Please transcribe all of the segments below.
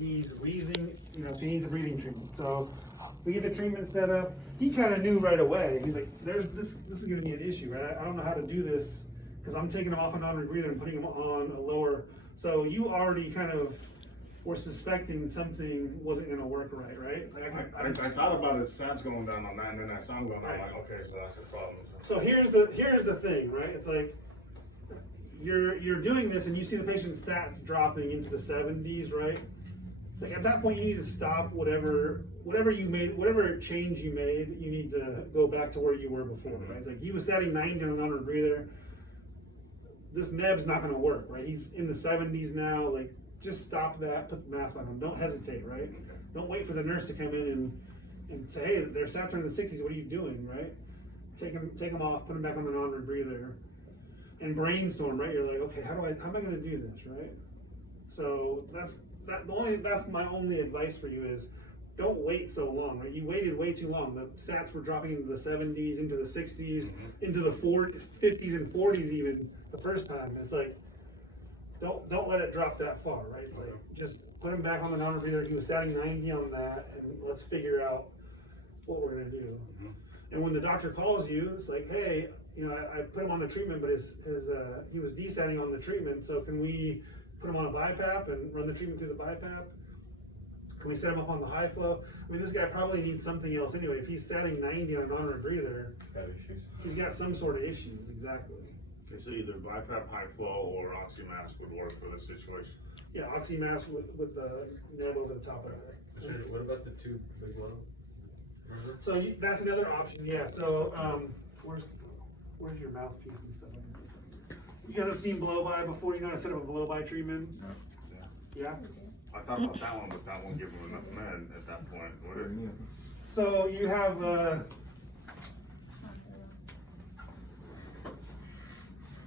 he's wheezing, you know, so he needs a breathing treatment. So we get the treatment set up. He kind of knew right away. He's like, "There's this. This is going to be an issue, right? I don't know how to do this because I'm taking him off a non-rebreather and putting him on a lower." So you already kind of were suspecting something wasn't going to work right? It's like I thought about his sats going down on that, and then I saw him going down. I'm like, okay, so that's the problem. So here's the thing, right? It's like you're doing this and you see the patient's stats dropping into the 70s, right? It's like at that point you need to stop whatever you made, whatever change you made, you need to go back to where you were before, right? It's like he was setting 90 on a non-rebreather. This neb's not going to work, right? He's in the 70s now. Like, just stop that, put the mask on him. Don't hesitate, right? Okay. Don't wait for the nurse to come in and say, hey, they're sats are in the 60s. What are you doing, right? Take him off, put him back on the non-rebreather, and brainstorm, right? You're like, okay, how am I going to do this, right? So that's my only advice for you is don't wait so long, right? You waited way too long. The sats were dropping into the 70s, into the 60s, into the 50s and 40s even the first time. It's like, don't let it drop that far, right? It's like, just put him back on the non-rebreather. He was setting 90 on that, and let's figure out what we're gonna do. And when the doctor calls you, it's like, hey, you know, I put him on the treatment, but he was desatting on the treatment, so can we put him on a BiPAP and run the treatment through the BiPAP? Can we set him up on the high flow? I mean, this guy probably needs something else anyway. If he's setting 90 on a non-rebreather, he's got some sort of issues, exactly. Okay, so either BiPAP high flow or oxymask would work for this situation. Yeah, oxymask with the neb over the top of it. Sure, what about the tube big one? So that's another option, yeah. So where's your mouthpiece and stuff? You guys have seen blow-by before? You know how to set up a blow-by treatment? Yeah? I thought about that one, but that won't give him enough med at that point, would it? So you have a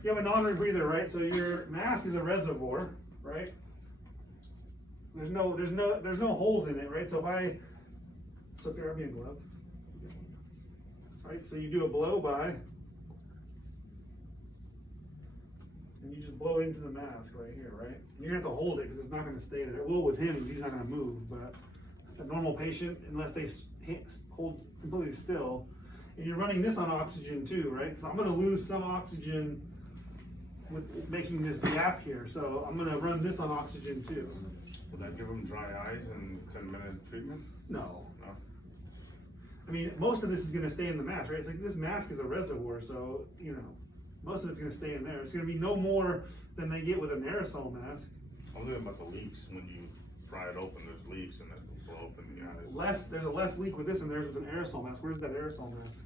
non-rebreather, right? So your mask is a reservoir, right? There's no holes in it, right? So if you're having a glove, right? So you do a blow-by, and you just blow into the mask right here, right? You're gonna have to hold it because it's not gonna stay there. It will with him because he's not gonna move, but a normal patient, unless they hold completely still, and you're running this on oxygen too, right? Because I'm gonna lose some oxygen with making this gap here, so I'm gonna run this on oxygen too. Would that give him dry eyes and 10-minute treatment? No. No? I mean, most of this is gonna stay in the mask, right? It's like this mask is a reservoir, so, you know, most of it's gonna stay in there. It's gonna be no more than they get with an aerosol mask. I'm thinking about the leaks. When you pry it open, there's leaks and it will blow open the eyes. There's a less leak with this than there's with an aerosol mask. Where's that aerosol mask?